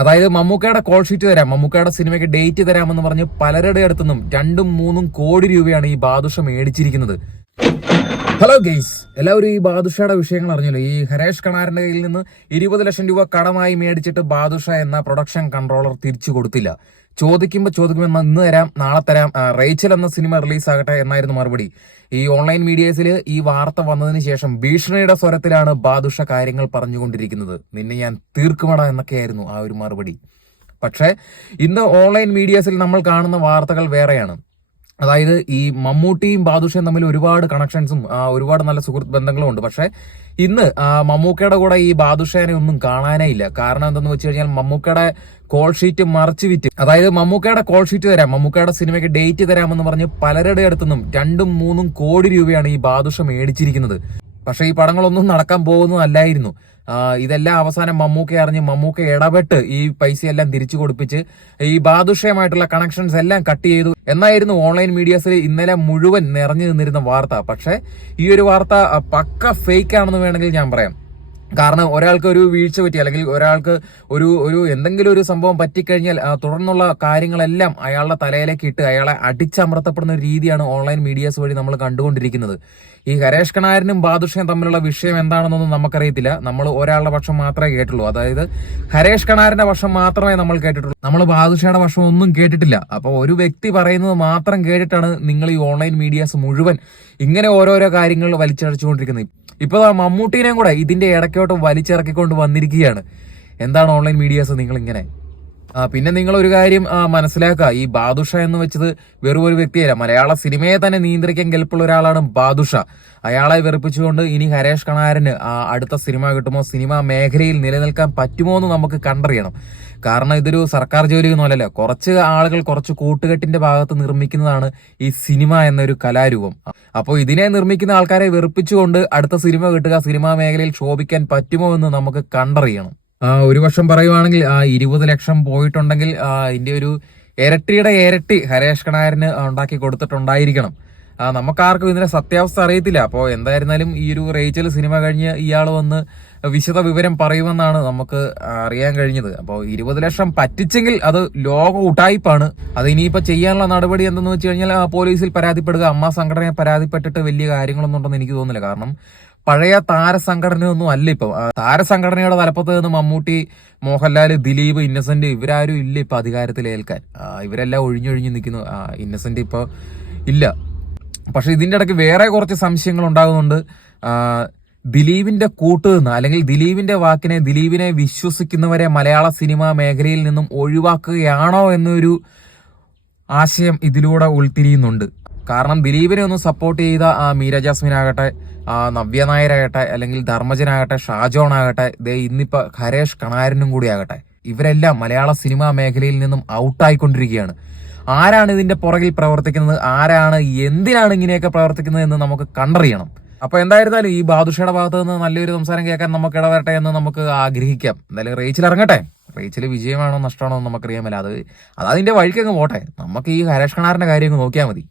അതായത് മമ്മൂക്കയുടെ call sheet തരാം, മമ്മൂക്കയുടെ സിനിമയ്ക്ക് ഡേറ്റ് തരാമെന്ന് പറഞ്ഞ് പലരുടെ അടുത്തുനിന്നും 2-3 കോടി രൂപയാണ് ഈ ബാദുഷ മേടിച്ചിരിക്കുന്നത്. ഹലോ ഗെയ്സ്, എല്ലാവരും ഈ ബാദുഷയുടെ വിഷയങ്ങൾ അറിഞ്ഞല്ലോ. ഈ ഹരേഷ് കണാറിന്റെ കയ്യിൽ നിന്ന് 20 ലക്ഷം രൂപ കടമായി മേടിച്ചിട്ട് ബാദുഷ എന്ന പ്രൊഡക്ഷൻ കൺട്രോളർ തിരിച്ചു കൊടുത്തില്ല. ചോദിക്കുമ്പോൾ ഇന്ന് തരാം, നാളെ തരാം, റേച്ചൽ എന്ന സിനിമ റിലീസാകട്ടെ എന്നായിരുന്നു മറുപടി. ഈ ഓൺലൈൻ മീഡിയസിൽ ഈ വാർത്ത വന്നതിന് ശേഷം ഭീഷണിയുടെ സ്വരത്തിലാണ് ബാദുഷ കാര്യങ്ങൾ പറഞ്ഞുകൊണ്ടിരിക്കുന്നത്. നിന്നെ ഞാൻ തീർക്കുമട എന്നൊക്കെയായിരുന്നു ആ ഒരു മറുപടി. പക്ഷേ ഇന്ന് ഓൺലൈൻ മീഡിയസിൽ നമ്മൾ കാണുന്ന വാർത്തകൾ വേറെയാണ്. അതായത് ഈ മമ്മൂട്ടിയും ബാദുഷയും തമ്മിൽ ഒരുപാട് കണക്ഷൻസും ഒരുപാട് നല്ല സുഹൃത്ത് ബന്ധങ്ങളും ഉണ്ട്. പക്ഷെ ഇന്ന് മമ്മൂക്കയുടെ കൂടെ ഈ ബാദുഷേനെ ഒന്നും കാണാനേ ഇല്ല. കാരണം എന്തെന്ന് വെച്ച് കഴിഞ്ഞാൽ മമ്മൂക്കയുടെ കോൾ ഷീറ്റ് മറച്ചു വിറ്റ്, അതായത് മമ്മൂക്കയുടെ കോൾ ഷീറ്റ് തരാം, മമ്മൂക്കയുടെ സിനിമയ്ക്ക് ഡേറ്റ് തരാമെന്ന് പറഞ്ഞ് പലരുടെ അടുത്തുനിന്നും 2-3 കോടി രൂപയാണ് ഈ ബാദുഷ മേടിച്ചിരിക്കുന്നത്. പക്ഷെ ഈ പടങ്ങളൊന്നും നടക്കാൻ പോകുന്നതല്ലായിരുന്നു. ഇതെല്ലാം അവസാനം മമ്മൂക്ക അറിഞ്ഞ് മമ്മൂക്ക ഇടപെട്ട് ഈ പൈസയെല്ലാം തിരിച്ചു കൊടുപ്പിച്ച് ഈ ബാദുഷയുമായിട്ടുള്ള കണക്ഷൻസ് എല്ലാം കട്ട് ചെയ്തു എന്നായിരുന്നു ഓൺലൈൻ മീഡിയസിൽ ഇന്നലെ മുഴുവൻ നിറഞ്ഞു നിന്നിരുന്ന വാർത്ത. പക്ഷെ ഈ ഒരു വാർത്ത പക്ക ഫേക്ക് ആണെന്ന് വേണമെങ്കിൽ ഞാൻ പറയാം. കാരണം ഒരാൾക്ക് ഒരു വീഴ്ച പറ്റി, അല്ലെങ്കിൽ ഒരാൾക്ക് ഒരു എന്തെങ്കിലും ഒരു സംഭവം പറ്റിക്കഴിഞ്ഞാൽ തുടർന്നുള്ള കാര്യങ്ങളെല്ലാം അയാളുടെ തലയിലേക്ക് ഇട്ട് അയാളെ അടിച്ചമർത്തപ്പെടുന്ന ഒരു രീതിയാണ് ഓൺലൈൻ മീഡിയാസ് വഴി നമ്മൾ കണ്ടുകൊണ്ടിരിക്കുന്നത്. ഈ ഹരേഷ് കണാരനും ബാദുഷയും തമ്മിലുള്ള വിഷയം എന്താണെന്നൊന്നും നമുക്കറിയത്തില്ല. നമ്മൾ ഒരാളുടെ പക്ഷം മാത്രമേ കേട്ടുള്ളൂ. അതായത് ഹരേഷ് കണാരന്റെ പക്ഷം മാത്രമേ നമ്മൾ കേട്ടിട്ടുള്ളൂ. നമ്മൾ ബാദുഷയുടെ പക്ഷം ഒന്നും കേട്ടിട്ടില്ല. അപ്പോൾ ഒരു വ്യക്തി പറയുന്നത് മാത്രം കേട്ടിട്ടാണ് നിങ്ങൾ ഈ ഓൺലൈൻ മീഡിയാസ് മുഴുവൻ ഇങ്ങനെ ഓരോരോ കാര്യങ്ങൾ വലിച്ചടച്ചുകൊണ്ടിരിക്കുന്നത്. ഇപ്പൊ മമ്മൂട്ടീനെയും കൂടെ ഇതിന്റെ ഇടയ്ക്കോട്ട് വലിച്ചിറക്കിക്കൊണ്ട് വന്നിരിക്കുകയാണ്. എന്താണ് ഓൺലൈൻ മീഡിയാസ് നിങ്ങൾ ഇങ്ങനെ? പിന്നെ നിങ്ങൾ ഒരു കാര്യം മനസ്സിലാക്കുക, ഈ ബാദുഷ എന്ന് വെച്ചത് വെറും ഒരു വ്യക്തിയല്ല. മലയാള സിനിമയെ തന്നെ നിയന്ത്രിക്കാൻ കെൽപ്പുള്ള ഒരാളാണ് ബാദുഷ. അയാളെ വെറുപ്പിച്ചുകൊണ്ട് ഇനി ഹരേഷ് കണാരന് അടുത്ത സിനിമ കിട്ടുമോ, സിനിമാ മേഖലയിൽ നിലനിൽക്കാൻ പറ്റുമോ എന്ന് നമുക്ക് കണ്ടറിയണം. കാരണം ഇതൊരു സർക്കാർ ജോലിയൊന്നും അല്ലല്ലോ. കുറച്ച് ആളുകൾ കുറച്ച് കൂട്ടുകെട്ടിന്റെ ഭാഗത്ത് നിർമ്മിക്കുന്നതാണ് ഈ സിനിമ എന്നൊരു കലാരൂപം. അപ്പോൾ ഇതിനെ നിർമ്മിക്കുന്ന ആൾക്കാരെ വെറുപ്പിച്ചുകൊണ്ട് അടുത്ത സിനിമ കിട്ടുക, സിനിമാ മേഖലയിൽ ശോഭിക്കാൻ പറ്റുമോ എന്ന് നമുക്ക് കണ്ടറിയണം. ഒരു വർഷം പറയുവാണെങ്കിൽ 20 ലക്ഷം പോയിട്ടുണ്ടെങ്കിൽ ഇതിന്റെ ഒരു ഇരട്ടിയുടെ ഇരട്ടി ഹരേഷ് കണാരന് ഉണ്ടാക്കി കൊടുത്തിട്ടുണ്ടായിരിക്കണം. നമുക്കാർക്കും ഇതിന്റെ സത്യാവസ്ഥ അറിയത്തില്ല. അപ്പോൾ എന്തായിരുന്നാലും ഈ ഒരു റേച്ചൽ സിനിമ കഴിഞ്ഞ് ഇയാൾ വന്ന് വിശദ വിവരം പറയുമെന്നാണ് നമുക്ക് അറിയാൻ കഴിഞ്ഞത്. അപ്പോൾ 20 ലക്ഷം പറ്റിച്ചെങ്കിൽ അത് ലോക ഉടായിപ്പാണ്. അത് ഇനിയിപ്പോ ചെയ്യാനുള്ള നടപടി എന്തെന്ന് വെച്ച് കഴിഞ്ഞാൽ പോലീസിൽ പരാതിപ്പെടുക. അമ്മ സംഘടനയെ പരാതിപ്പെട്ടിട്ട് വലിയ കാര്യങ്ങളൊന്നും ഉണ്ടെന്ന് എനിക്ക് തോന്നുന്നില്ല. കാരണം പഴയ താരസംഘടനയൊന്നും അല്ല ഇപ്പൊ. താരസംഘടനയുടെ തലപ്പത്ത് നിന്ന് മമ്മൂട്ടി, മോഹൻലാൽ, ദിലീപ്, ഇന്നസെന്റ് ഇവരാരും ഇല്ല ഇപ്പൊ അധികാരത്തിൽ ഏൽക്കാൻ. ഇവരെല്ലാം ഒഴിഞ്ഞൊഴിഞ്ഞ് നിൽക്കുന്നു. ഇന്നസെന്റ് ഇപ്പൊ ഇല്ല. പക്ഷെ ഇതിന്റെ ഇടയ്ക്ക് വേറെ കുറച്ച് സംശയങ്ങൾ ഉണ്ടാകുന്നുണ്ട്. ദിലീപിന്റെ കൂട്ടുനിന്ന്, അല്ലെങ്കിൽ ദിലീപിന്റെ വാക്കിനെ, ദിലീപിനെ വിശ്വസിക്കുന്നവരെ മലയാള സിനിമാ മേഖലയിൽ നിന്നും ഒഴിവാക്കുകയാണോ എന്നൊരു ആശയം ഇതിലൂടെ ഉൾത്തിരിയുന്നുണ്ട്. കാരണം ദിലീപിനെ ഒന്ന് സപ്പോർട്ട് ചെയ്ത മീര ജാസ്മിൻ ആകട്ടെ, നവ്യ നായരാകട്ടെ, അല്ലെങ്കിൽ ധർമ്മജനാകട്ടെ, ഷാജോൺ ആകട്ടെ, ഇന്നിപ്പോ ഹരേഷ് കണാരനും കൂടി ആകട്ടെ, ഇവരെല്ലാം മലയാള സിനിമാ മേഖലയിൽ നിന്നും ഔട്ടായിക്കൊണ്ടിരിക്കുകയാണ്. ആരാണ് ഇതിന്റെ പുറകിൽ പ്രവർത്തിക്കുന്നത്, ആരാണ് എന്തിനാണ് ഇങ്ങനെയൊക്കെ പ്രവർത്തിക്കുന്നത് എന്ന് നമുക്ക് കണ്ടറിയണം. അപ്പൊ എന്തായിരുന്നാലും ഈ ബാദുഷയുടെ ഭാഗത്ത് നിന്ന് നല്ലൊരു സംസാരം കേൾക്കാൻ നമുക്ക് ഇടവരട്ടെ എന്ന് നമുക്ക് ആഗ്രഹിക്കാം. എന്തായാലും റേച്ചിൽ ഇറങ്ങട്ടെ. റേച്ചിൽ വിജയമാണോ നഷ്ടമാണോ എന്ന് നമുക്കറിയാമല്ല. അത് അതിന്റെ വഴിക്കങ്ങ് പോട്ടെ. നമുക്ക് ഈ ഹരേഷ് കണാറിന്റെ കാര്യം നോക്കിയാൽ മതി.